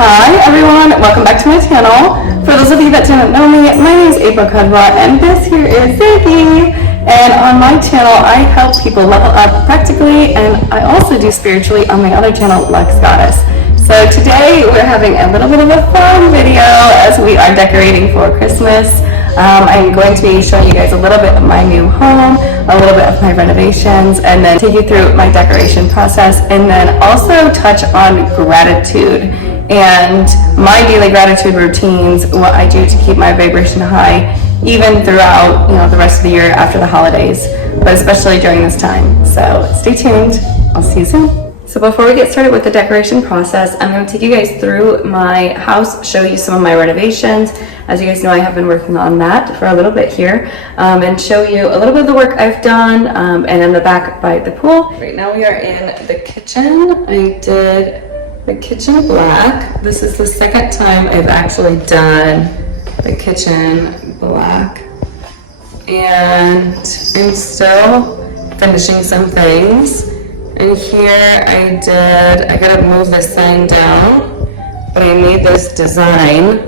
Hi everyone, welcome back to my channel. For those of you that don't know me, my name is KUDWA and this here is Ziggy. And on my channel, I help people level up practically, and I also do spiritually on my other channel, Lux Goddess. So today we're having a little bit of a fun video as we are decorating for Christmas. I'm going to be showing you guys a little bit of my new home, a little bit of my renovations, and then take you through my decoration process, and then also touch on gratitude and my daily gratitude routines, what I do to keep my vibration high, even throughout the rest of the year after the holidays, but especially during this time. So stay tuned. I'll see you soon. So before we get started with the decoration process, I'm going to take you guys through my house, show you some of my renovations. As you guys know, I have been working on that for a little bit here, and show you a little bit of the work I've done, and in the back by the pool. Right now we are in the kitchen. I did the kitchen black. This is the second time I've actually done the kitchen black, and I'm still finishing some things. And here I gotta move this sign down, but I made this design.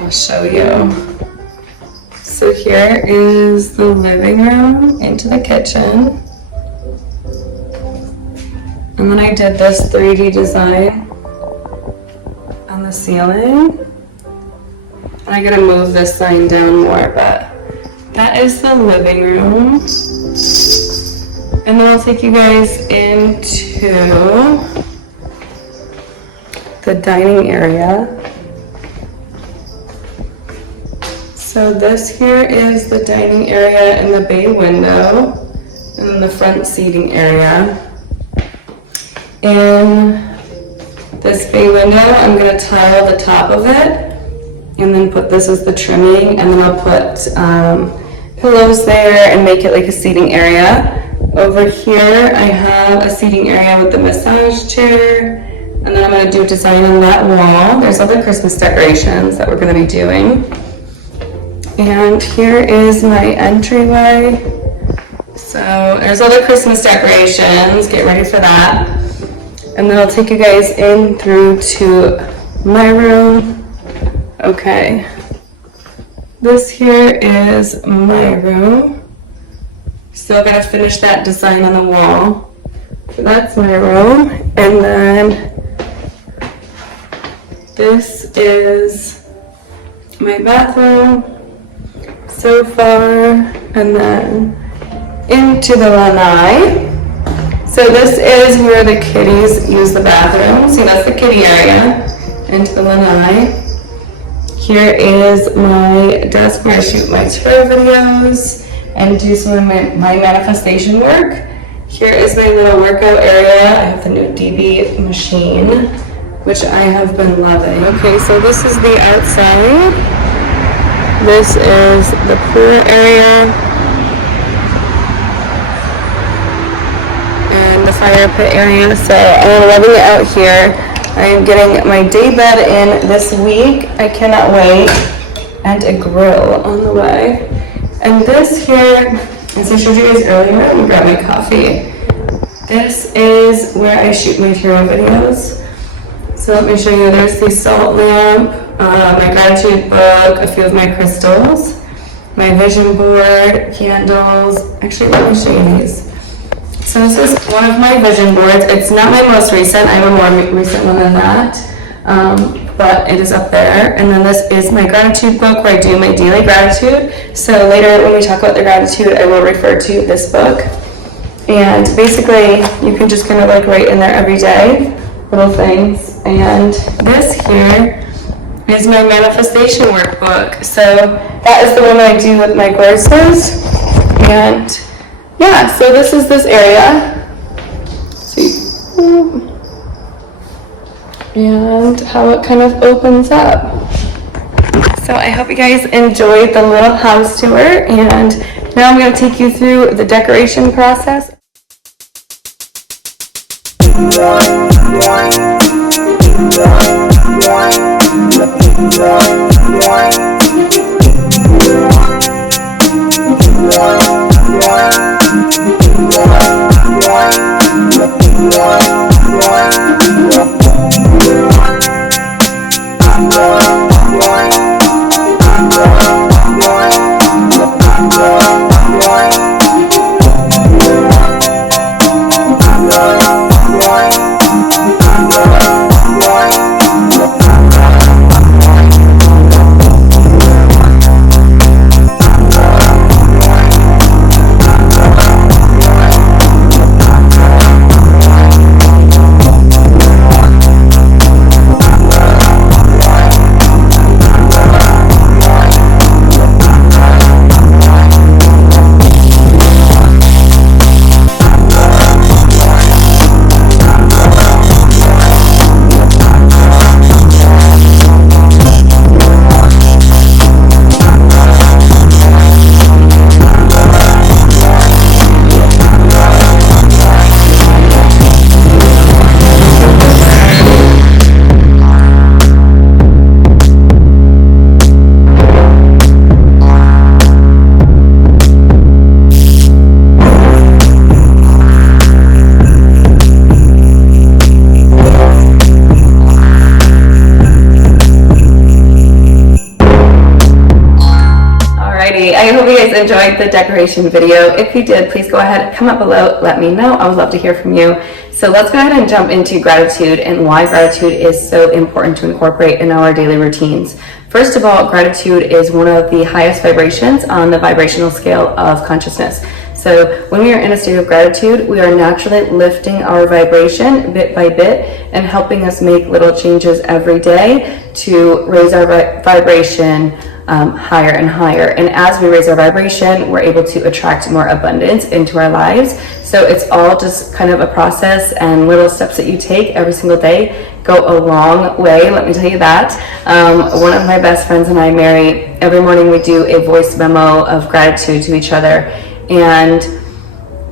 I'll show you. So here is the living room into the kitchen. And then I did this 3D design on the ceiling. And I gotta move this sign down more, but that is the living room. And then I'll take you guys into the dining area. So this here is the dining area and the bay window, and then the front seating area. In this bay window, I'm gonna tile the top of it, and then put this as the trimming, and then I'll put pillows there and make it like a seating area. Over here, I have a seating area with the massage chair, and then I'm going to do design on that wall. There's other Christmas decorations that we're going to be doing. And here is my entryway. So there's other Christmas decorations. Get ready for that. And then I'll take you guys in through to my room. Okay. This here is my room. Still gotta finish that design on the wall. So that's my room. And then this is my bathroom so far. And then into the lanai. So this is where the kitties use the bathroom. See, that's the kitty area. Into the lanai. Here is my desk where I shoot my tarot videos and do some of my manifestation work. Here is my little workout area. I have the new DB machine, which I have been loving. Okay, so this is the outside. This is the pool area. And the fire pit area. So I'm loving it out here. I am getting my day bed in this week. I cannot wait. And a grill on the way. And this here, as I showed you guys earlier, I'm gonna grab my coffee. This is where I shoot my tarot videos. So let me show you, there's the salt lamp, my gratitude book, a few of my crystals, my vision board, candles. Actually, let me show you these. So this is one of my vision boards. It's not my most recent, I have a more recent one than that. But it is up there. And then this is my gratitude book where I do my daily gratitude. So later when we talk about the gratitude, I will refer to this book. And basically you can just kind of like write in there every day, little things. And this here is my manifestation workbook. So that is the one that I do with my courses. And yeah, so this is this area. And how it kind of opens up. So I hope you guys enjoyed the little house tour, and now I'm going to take you through the decoration process. guys enjoyed the decoration video. If you did, please go ahead, comment below, let me know. I would love to hear from you. So let's go ahead and jump into gratitude and why gratitude is so important to incorporate in our daily routines. First of all, gratitude is one of the highest vibrations on the vibrational scale of consciousness. So when we are in a state of gratitude, we are naturally lifting our vibration bit by bit and helping us make little changes every day to raise our vibration higher and higher. And as we raise our vibration, we're able to attract more abundance into our lives. So it's all just kind of a process, and little steps that you take every single day go a long way, let me tell you that. One of my best friends and I, Mary, every morning we do a voice memo of gratitude to each other. And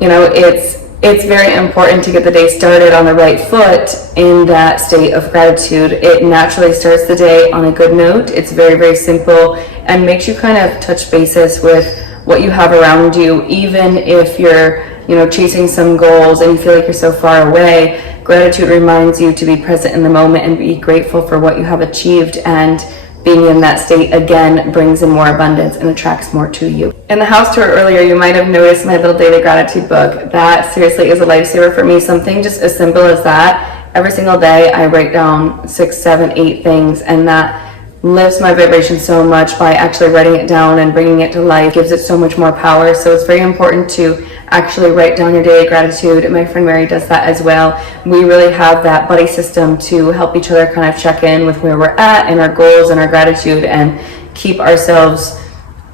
you know, it's very important to get the day started on the right foot in that state of gratitude. It naturally starts the day on a good note. It's very, very simple and makes you kind of touch bases with what you have around you. Even if you're, you know, chasing some goals and you feel like you're so far away, gratitude reminds you to be present in the moment and be grateful for what you have achieved. And being in that state again brings in more abundance and attracts more to you. In the house tour earlier, you might have noticed my little daily gratitude book. That seriously is a lifesaver for me. Something just as simple as that. Every single day I write down 6, 7, 8 things, and that lifts my vibration so much by actually writing it down and bringing it to life. Gives it so much more power. So it's very important to actually write down your daily gratitude. My friend Mary does that as well. We really have that buddy system to help each other kind of check in with where we're at and our goals and our gratitude, and keep ourselves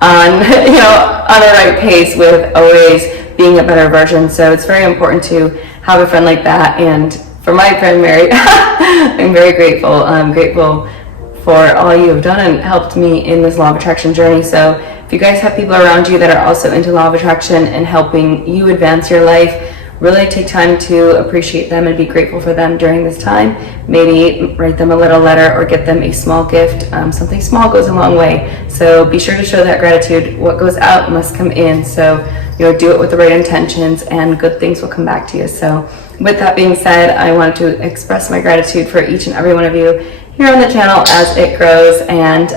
on, you know, on the right pace with always being a better version. So it's very important to have a friend like that. And for my friend Mary, I'm very grateful. I'm grateful for all you have done and helped me in this law of attraction journey. So if you guys have people around you that are also into law of attraction and helping you advance your life, really take time to appreciate them and be grateful for them during this time. Maybe write them a little letter or get them a small gift. Something small goes a long way. So be sure to show that gratitude. What goes out must come in. So, you know, do it with the right intentions and good things will come back to you. So with that being said, I wanted to express my gratitude for each and every one of you here on the channel as it grows, and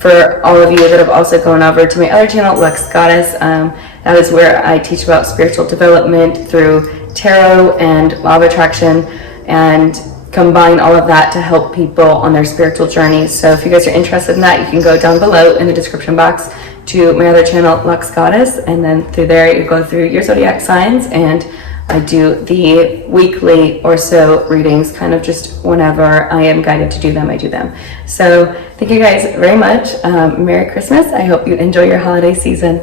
for all of you that have also gone over to my other channel, Lux Goddess. That is where I teach about spiritual development through tarot and law of attraction, and combine all of that to help people on their spiritual journeys. So if you guys are interested in that, you can go down below in the description box to my other channel, Lux Goddess, and then through there you go through your zodiac signs, and I do the weekly or so readings, kind of just whenever I am guided to do them, I do them. So thank you guys very much. Merry Christmas. I hope you enjoy your holiday season.